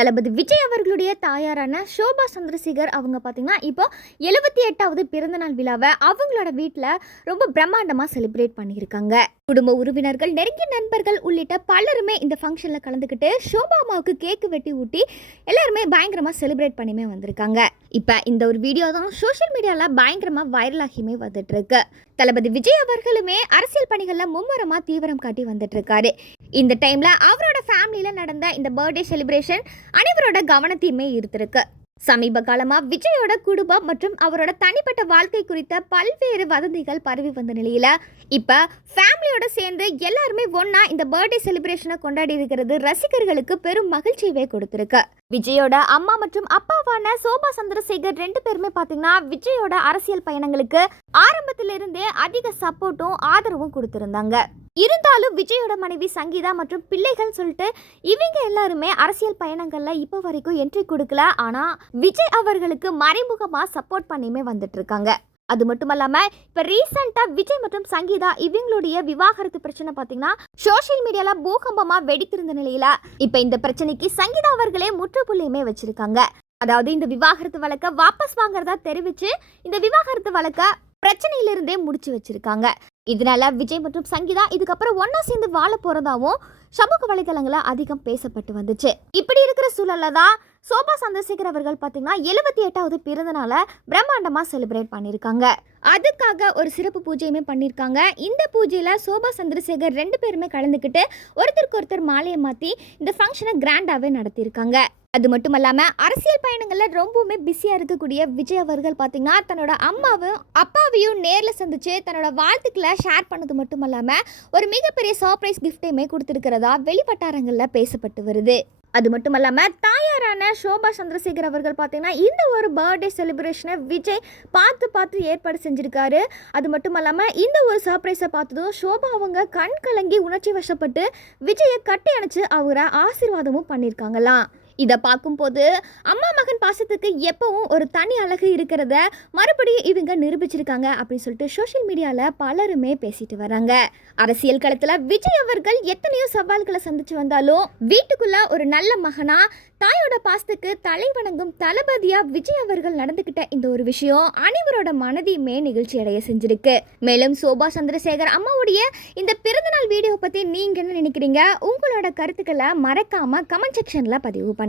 தளபதி விஜய் அவர்களுடைய தாயாரான ஷோபா சந்திரசேகர் அவங்க பார்த்தீங்கன்னா இப்போ 78வது பிறந்தநாள் விழாவை அவங்களோட வீட்டில் ரொம்ப பிரம்மாண்டமாக செலிப்ரேட் பண்ணியிருக்காங்க. குடும்ப உறவினர்கள், நெருங்கிய நண்பர்கள் உள்ளிட்ட பலருமே இந்த ஃபங்க்ஷனில் கலந்துக்கிட்டு ஷோபா அம்மாவுக்கு கேக்கு வெட்டி ஊட்டி எல்லாருமே பயங்கரமாக செலிப்ரேட் பண்ணியுமே வந்திருக்காங்க. இப்போ இந்த ஒரு வீடியோ தான் சோஷியல் மீடியாவில் பயங்கரமாக வைரலாகியுமே வந்துட்டு இருக்கு. தளபதி விஜய் அவர்களுமே அரசியல் பணிகளில் மும்முரமாக தீவிரம் காட்டி வந்துட்டு இருக்காரு. இந்த டைம்ல அவரோட ஃபேமிலியில் நடந்த இந்த பர்த்டே செலிப்ரேஷன் அனைவரோட கவனத்தையுமே ஈர்த்திருக்கு. சமீப காலமா விஜயோட குடும்பம் மற்றும் அவரோட தனிப்பட்ட வாழ்க்கை குறித்த பல்வேறு வதந்திகள் பரவி வந்த நிலையில இப்ப ஃபேமிலியோட சேர்ந்து எல்லாருமே ஒன்னா இந்த பர்த்டே செலிப்ரேஷனை கொண்டாடி இருக்கிறது ரசிகர்களுக்கு பெரும் மகிழ்ச்சியவே கொடுத்திருக்கு. விஜயோட அம்மா மற்றும் அப்பாவான ஷோபா சந்திரசேகர் 2 பேருமே பாத்தீங்கன்னா விஜயோட அரசியல் பயணங்களுக்கு ஆரம்பத்திலிருந்தே அதிக சப்போர்ட்டும் ஆதரவும் கொடுத்திருந்தாங்க. இருந்தாலும் விஜயோட மனைவி சங்கீதா மற்றும் பிள்ளைகள் சொல்லிட்டு இவங்க எல்லாருமே அரசியல் பயணங்கள்ல இப்போ வரைக்கும் என்ட்ரி கொடுக்கல. ஆனா விஜய் அவர்களுக்கு மறைமுகமா சப்போர்ட் பண்ணியுமே வந்துட்டு இருக்காங்க. அது மட்டும் இல்லாம இப்ப ரீசெண்டா விஜய் மற்றும் சங்கீதா இவங்களுடைய விவாகரத்து பிரச்சனை பாத்தீங்கன்னா சோசியல் மீடியால பூகம்பமா வெடித்திருந்த நிலையில இப்ப இந்த பிரச்சனைக்கு சங்கீதா அவர்களே முற்றுப்புள்ளியுமே வச்சிருக்காங்க. அதாவது இந்த விவாகரத்து வழக்க வாபஸ் வாங்குறதா தெரிவிச்சு இந்த விவாகரத்து வழக்க பிரச்சனையிலிருந்தே முடிச்சு வச்சிருக்காங்க. இதனால விஜய் மற்றும் சங்கீதா இதுக்கப்புறம் ஒன்னா சேர்ந்து வாழ போறதாவும் சமூக வலைதளங்கள அதிகம் பேசப்பட்டு வந்துச்சு. இப்படி இருக்கிற சூழல்ல தான் ஷோபா சந்திரசேகர் அவர்கள் பார்த்தீங்கன்னா 78வது பிறந்த நாளை பிரம்மாண்டமாக செலிப்ரேட் பண்ணியிருக்காங்க. அதுக்காக ஒரு சிறப்பு பூஜையுமே பண்ணியிருக்காங்க. இந்த பூஜையில் ஷோபா சந்திரசேகர் 2 பேருமே கலந்துக்கிட்டு ஒருத்தருக்கு ஒருத்தர் மாலையை மாற்றி இந்த ஃபங்க்ஷனை கிராண்டாகவே நடத்தியிருக்காங்க. அது மட்டும் இல்லாமல் அரசியல் பயணங்களில் ரொம்பவுமே பிஸியாக இருக்கக்கூடிய விஜய் அவர்கள் பார்த்தீங்கன்னா தன்னோட அம்மாவும் அப்பாவையும் நேரில் சந்திச்சு தன்னோட வாழ்த்துக்களை ஷேர் பண்ணது மட்டும் இல்லாமல் ஒரு மிகப்பெரிய சர்ப்ரைஸ் கிஃப்டையுமே கொடுத்துருக்கிறதா வெளிவட்டாரங்களில் பேசப்பட்டு வருது. அது மட்டும் இல்லாமல் தாயாரான ஷோபா சந்திரசேகர் அவர்கள் பார்த்தீங்கன்னா இந்த ஒரு பர்த்டே செலிப்ரேஷனை விஜய் பார்த்து ஏற்பாடு செஞ்சுருக்காரு. அது மட்டும் இல்லாமல் இந்த ஒரு சர்ப்ரைஸை பார்த்ததும் ஷோபா அவங்க கண் கலங்கி உணர்ச்சி வசப்பட்டு விஜயை கட்டி அணைச்சு அவரை ஆசீர்வாதமும் பண்ணியிருக்காங்களாம். இதை பார்க்கும்போது அம்மா மகன் பாசத்துக்கு எப்பவும் ஒரு தனி அழகு இருக்கிறத மறுபடியும் இவங்க நிரூபிச்சிருக்காங்க அப்படின்னு சொல்லிட்டு சோஷியல் மீடியாவில் பலருமே பேசிட்டு வராங்க. அரசியல் களத்தில் விஜய் அவர்கள் எத்தனையோ சவால்களை சந்திச்சு வந்தாலும் வீட்டுக்குள்ள ஒரு நல்ல மகனா தாயோட பாசத்துக்கு தலை வணங்கும் தளபதியா விஜய் அவர்கள் நடந்துக்கிட்ட இந்த ஒரு விஷயம் அனைவரோட மனதையுமே நிகழ்ச்சி அடைய செஞ்சிருக்கு. மேலும் ஷோபா சந்திரசேகர் அம்மாவுடைய இந்த பிறந்தநாள் வீடியோ பற்றி நீங்கள் என்ன நினைக்கிறீங்க? உங்களோட கருத்துக்களை மறக்காம கமெண்ட் செக்ஷனில் பதிவு பண்ணுங்க.